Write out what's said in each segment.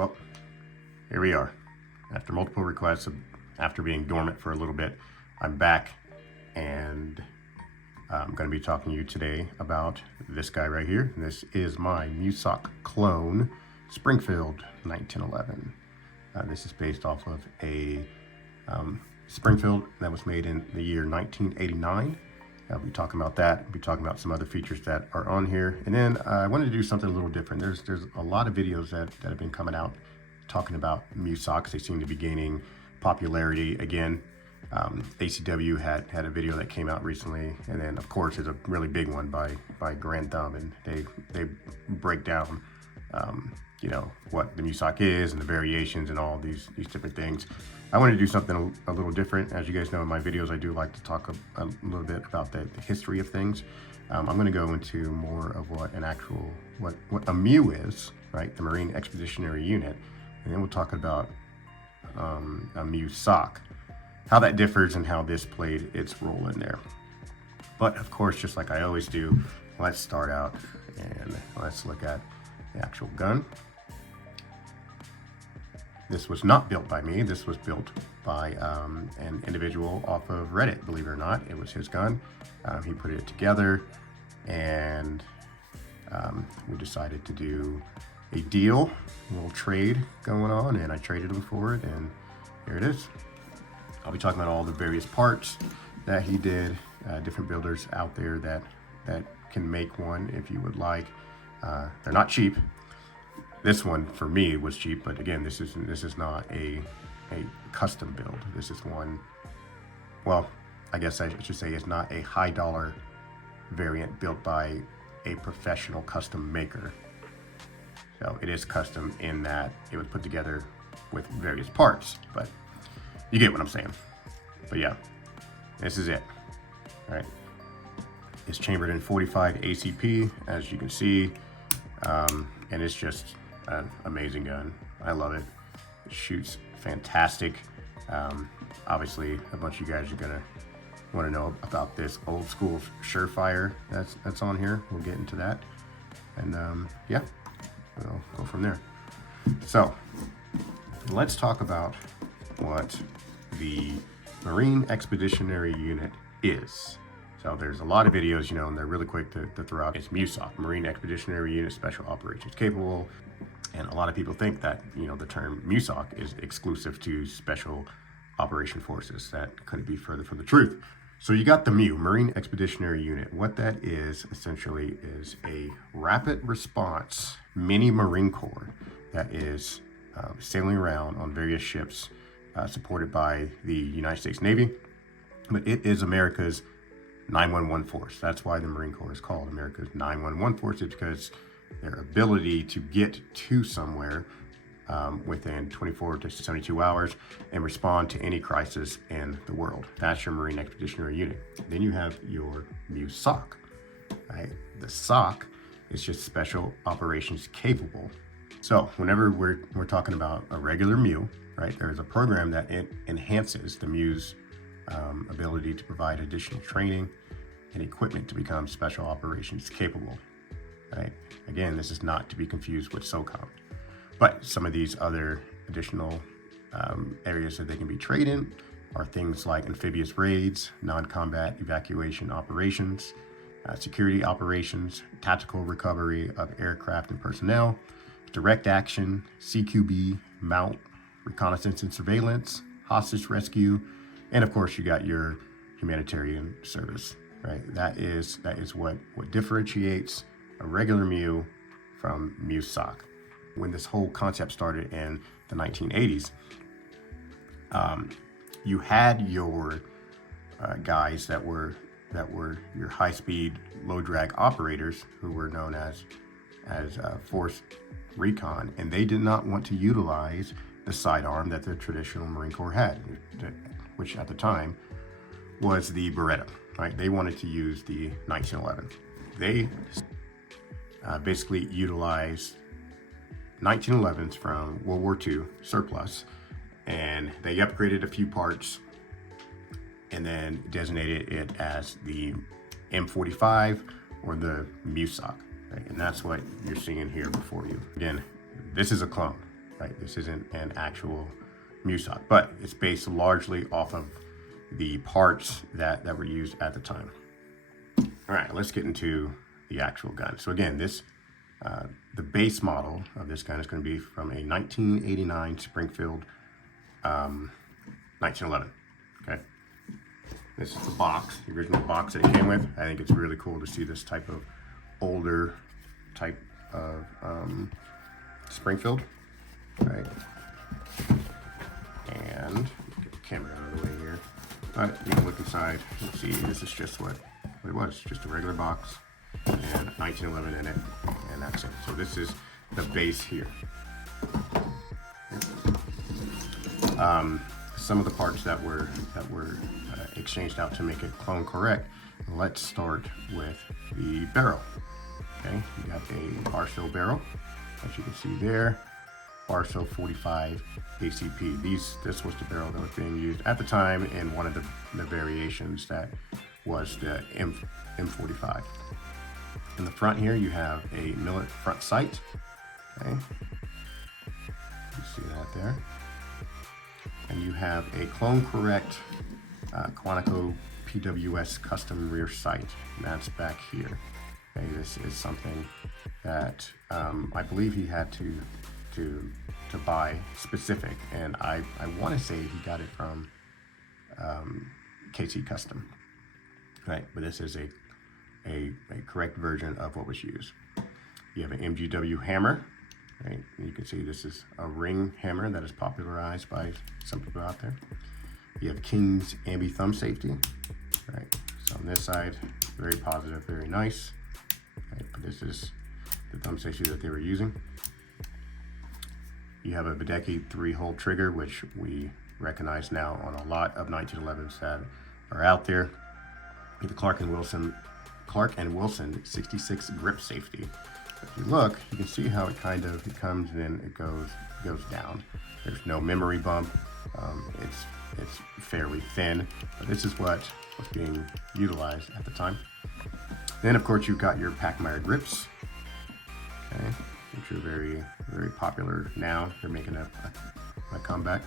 Well, here we are. After multiple requests, after being dormant for a little bit, I'm back, and I'm going to be talking to you today about this guy right here. This is my MEUSOC clone, Springfield 1911. This is based off of a Springfield that was made in the year 1989. I'll be talking about that. I'll be talking about some other features that are on here. And then I wanted to do something a little different. There's a lot of videos that have been coming out talking about MEUSOCs. They seem to be gaining popularity again. ACW had a video that came out recently, and then of course there's a really big one by Grand Thumb, and they break down you know, what the MEUSOC is and the variations and all these different things. I want to do something a little different. As you guys know, in my videos I do like to talk a little bit about the history of things. I'm going to go into more of what a MEU is, right? The Marine Expeditionary Unit, and then we'll talk about a MEUSOC, how that differs and how this played its role in there. But of course, just like I always do, let's start out and let's look at the actual gun. This was not built by me. This was built by an individual off of Reddit, believe it or not. It was his gun. He put it together, and we decided to do a deal, a little trade going on, and I traded him for it, and here it is. I'll be talking about all the various parts that he did, different builders out there that can make one if you would like. They're not cheap. This one for me was cheap, but again, this is not a custom build. This is one, well, I guess I should say it's not a high dollar variant built by a professional custom maker. So it is custom in that it was put together with various parts, but you get what I'm saying. But yeah, this is it. All right, it's chambered in 45 ACP, as you can see, and it's just an amazing gun. I love it. It shoots fantastic. Obviously, a bunch of you guys are gonna want to know about this old school Surefire that's on here. We'll get into that, and yeah, we'll go from there. So let's talk about what the Marine Expeditionary Unit is. So there's a lot of videos, you know, and they're really quick to throw out. It's MEUSOC, Marine Expeditionary Unit, Special Operations Capable. And a lot of people think that, you know, the term MEUSOC is exclusive to Special Operation Forces. That couldn't be further from the truth. So you got the MEU, Marine Expeditionary Unit. What that is essentially is a rapid response mini Marine Corps that is sailing around on various ships supported by the United States Navy. But it is America's 911 force. That's why the Marine Corps is called America's 911 force, is because their ability to get to somewhere within 24 to 72 hours and respond to any crisis in the world. That's your Marine Expeditionary Unit. Then you have your MEUSOC, right? The SOC is just Special Operations Capable. So whenever we're talking about a regular MEU, right, there's a program that enhances the MEU's ability to provide additional training and equipment to become Special Operations Capable, right? Again, this is not to be confused with SOCOM, but some of these other additional areas that they can be trained in are things like amphibious raids, non-combat evacuation operations, security operations, tactical recovery of aircraft and personnel, direct action, CQB, mount, reconnaissance and surveillance, hostage rescue, and of course you got your humanitarian service, right? That is what differentiates a regular MEU from MEUSOC. When this whole concept started in the 1980s, you had your guys that were your high-speed, low-drag operators, who were known as force recon, and they did not want to utilize the sidearm that the traditional Marine Corps had, which at the time was the Beretta, right? They wanted to use the 1911. They basically utilized 1911s from World War II surplus, and they upgraded a few parts and then designated it as the M45 or the MEUSOC, right? And that's what you're seeing here before you. Again, this is a clone. right? This isn't an actual MEUSOC, but it's based largely off of the parts that were used at the time. All right, let's get into the actual gun. So again, this the base model of this gun is going to be from a 1989 Springfield 1911. Okay, this is the box, the original box that it came with. I think it's really cool to see this type of older type of Springfield. All right, and get the camera out of the way here. But you can look inside and see this is just what it was, just a regular box and 1911 in it, and that's it. So this is the base here. Some of the parts that were exchanged out to make it clone correct. Let's start with the barrel. Okay, you got a BARSTO barrel, as you can see there. BARSTO 45 ACP. This was the barrel that was being used at the time in one of the variations that was the M45. In the front here, you have a Millett front sight. Okay, you see that there. And you have a clone correct Quantico PWS custom rear sight, and that's back here. Okay, this is something that I believe he had to buy specific, and I want to say he got it from KC Custom, right? But this is a correct version of what was used. You have an MGW hammer, right? And you can see this is a ring hammer that is popularized by some people out there. You have King's ambi thumb safety, right? So on this side, very positive, very nice, right? But this is the thumb safety that they were using. You have a Videcki 3-hole trigger, which we recognize now on a lot of 1911s that are out there. You have the Clark and Wilson 66 grip safety. If you look, you can see how it comes and it goes down. There's no memory bump. It's fairly thin, but this is what was being utilized at the time. Then, of course, you've got your Pachmayr grips, okay, which are very, very popular now. They're making a comeback.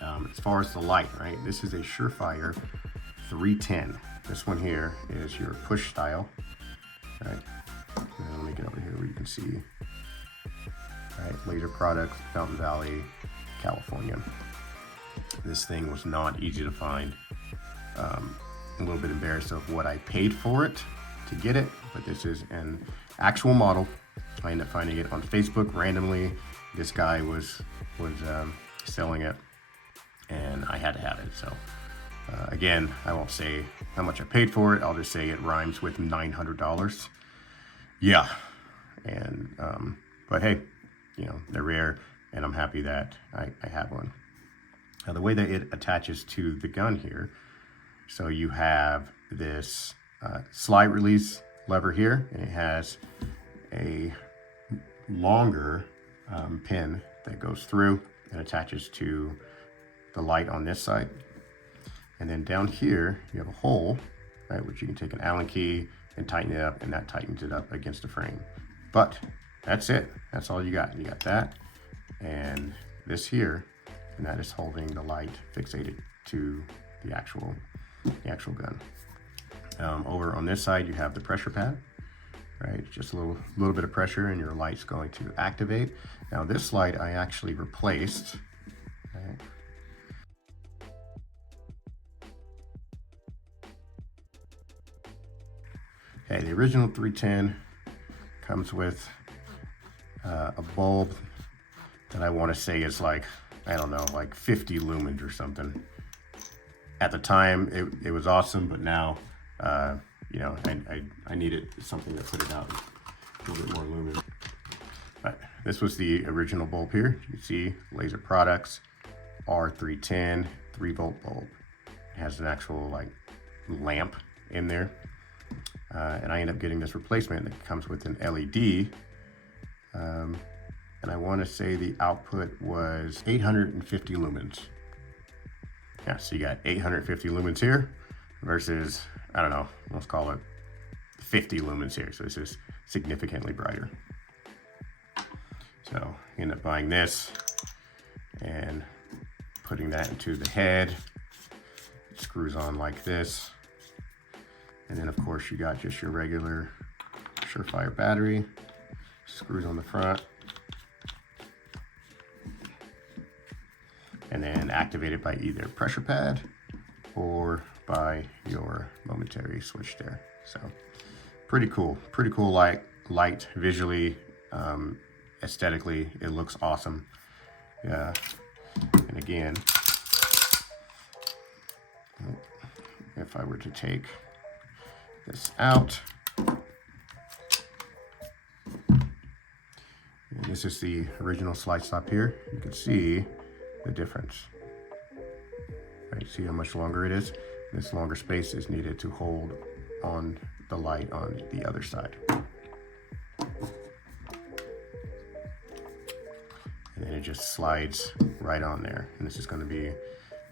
As far as the light, right, this is a Surefire 310. This one here is your push style, right? And let me get over here where you can see, right, Laser Products, Fountain Valley, California. This thing was not easy to find. A little bit embarrassed of what I paid for it to get it, but this is an actual model. I ended up finding it on Facebook randomly. This guy was selling it, and I had to have it. So again, I won't say how much I paid for it. I'll just say it rhymes with $900. Yeah, and but hey, you know, they're rare, and I'm happy that I have one. Now, the way that it attaches to the gun here, so you have this slide release lever here, and it has a longer pin that goes through and attaches to the light on this side. And then down here, you have a hole, right, which you can take an Allen key and tighten it up, and that tightens it up against the frame. But that's it. That's all you got. You got that and this here, and that is holding the light fixated to the actual gun. Over on this side, you have the pressure pad, right? Just a little bit of pressure, and your light's going to activate. Now, this light I actually replaced. Right? Okay, the original 310 comes with a bulb that I want to say is like, I don't know, like 50 lumens or something. At the time, it was awesome, but now, you know, I needed something that put it out a little bit more lumen. But this was the original bulb here. You can see Laser Products R310 3-volt bulb. It has an actual like lamp in there. And I ended up getting this replacement that comes with an LED. And I want to say the output was 850 lumens. Yeah, so you got 850 lumens here versus, I don't know, let's call it 50 lumens here. So this is significantly brighter. So you end up buying this and putting that into the head. It screws on like this. And then of course you got just your regular Surefire battery. Screws on the front. And then activated by either pressure pad or by your momentary switch there. So pretty cool light visually, aesthetically, it looks awesome. Yeah. And again, if I were to take this out, and this is the original slide stop here, you can see the difference. Right, see how much longer it is? This longer space is needed to hold on the light on the other side. And then it just slides right on there. And this is going to be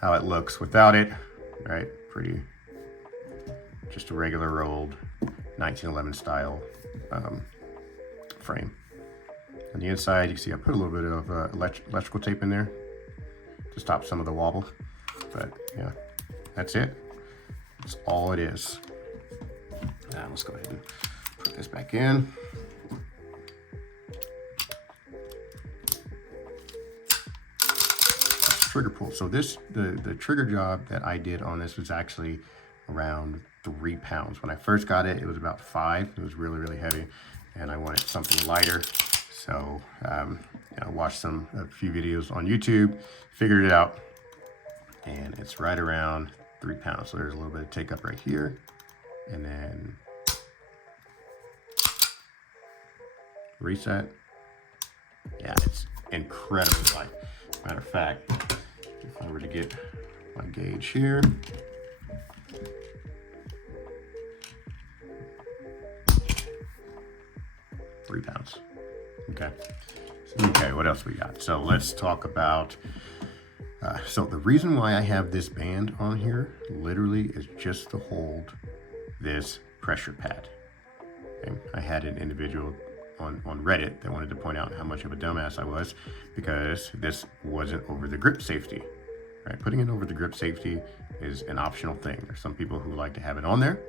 how it looks without it, right? Pretty, just a regular rolled 1911 style frame. On the inside, you can see I put a little bit of electrical tape in there to stop some of the wobble. But yeah, that's it. That's all it is. Let's go ahead and put this back in. Trigger pull. So this, the trigger job that I did on this was actually around 3 pounds. When I first got it, it was about 5. It was really, really heavy, and I wanted something lighter. So I watched a few videos on YouTube, figured it out, and it's right around 3 pounds. So there's a little bit of take up right here, and then reset. Yeah, it's incredibly light. Matter of fact, if I were to get my gauge here, £3 pounds. Okay. Okay, what else we got? So let's talk about, so the reason why I have this band on here literally is just to hold this pressure pad. Okay? I had an individual on Reddit that wanted to point out how much of a dumbass I was because this wasn't over the grip safety. Right? Putting it over the grip safety is an optional thing. There's some people who like to have it on there,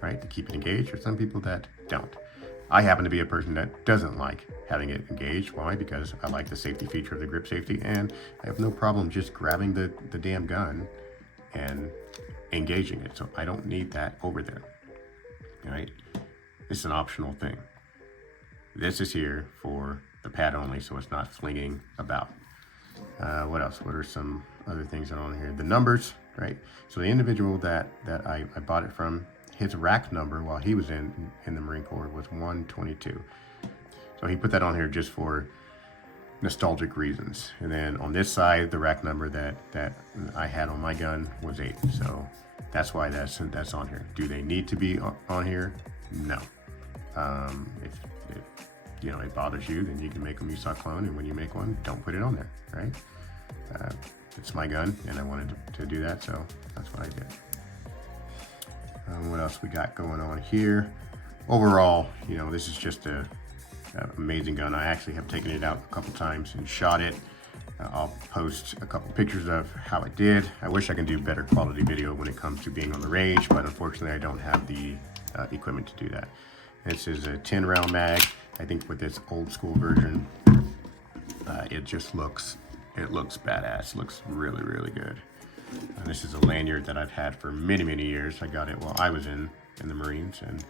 right, to keep it engaged, or some people that don't. I happen to be a person that doesn't like having it engaged. Why? Because I like the safety feature of the grip safety, and I have no problem just grabbing the damn gun and engaging it. So I don't need that over there, right? It's an optional thing. This is here for the pad only, so it's not flinging about. What else? What are some other things that are on here? The numbers, right? So the individual that I bought it from, his rack number while he was in the Marine Corps was 122. So he put that on here just for nostalgic reasons. And then on this side, the rack number that I had on my gun was 8. So that's why that's on here. Do they need to be on here? No. If you know it bothers you, then you can make a MEUSOC clone, and when you make one, don't put it on there, right? It's my gun, and I wanted to do that, so that's what I did. What else we got going on here? Overall, you know, this is just an amazing gun. I actually have taken it out a couple times and shot it. I'll post a couple pictures of how it did. I wish I could do better quality video when it comes to being on the range, but unfortunately I don't have the equipment to do that. This is a 10 round mag. I think with this old school version, it just looks badass. Looks really, really good. And this is a lanyard that I've had for many, many years. I got it while I was in the Marines, and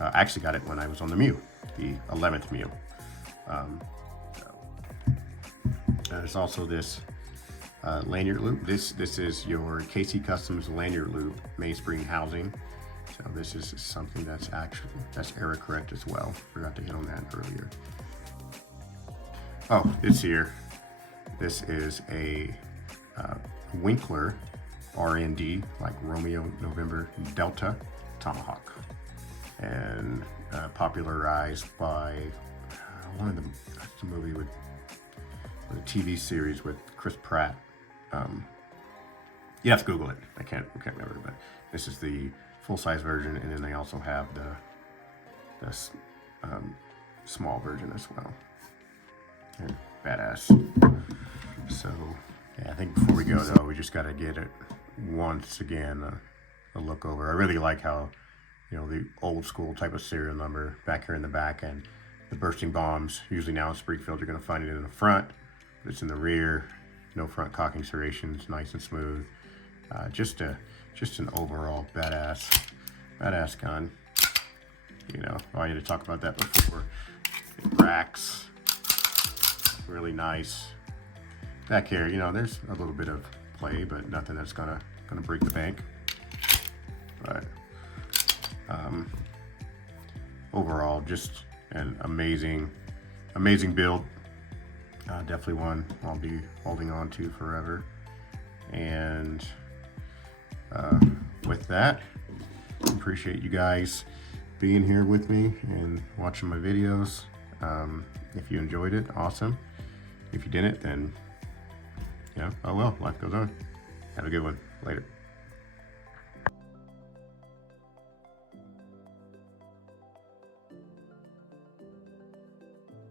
I actually got it when I was on the MEU, the 11th MEU. There's also this lanyard loop. This is your KC Customs lanyard loop mainspring housing. So this is something that's error correct as well. Forgot to hit on that earlier. Oh, this here. This is a Winkler RND, like Romeo November Delta Tomahawk, and popularized by that's the movie with a TV series with Chris Pratt. You have to Google it. I can't remember, but this is the full-size version, and then they also have the small version as well. They're badass. So yeah, I think before we go though, we just got to get it once again a look over. I really like how, you know, the old school type of serial number back here in the back, and the bursting bombs, usually now in Springfield you're going to find it in the front, but it's in the rear. No front cocking serrations, nice and smooth. Just an overall badass gun. You know, I had to talk about that before. It racks, really nice. Back here, you know, there's a little bit of play, but nothing that's gonna break the bank. But overall, just an amazing build. Definitely one I'll be holding on to forever. And with that, appreciate you guys being here with me and watching my videos. If you enjoyed it, awesome. If you didn't, then yeah, oh well, life goes on. Have a good one. Later.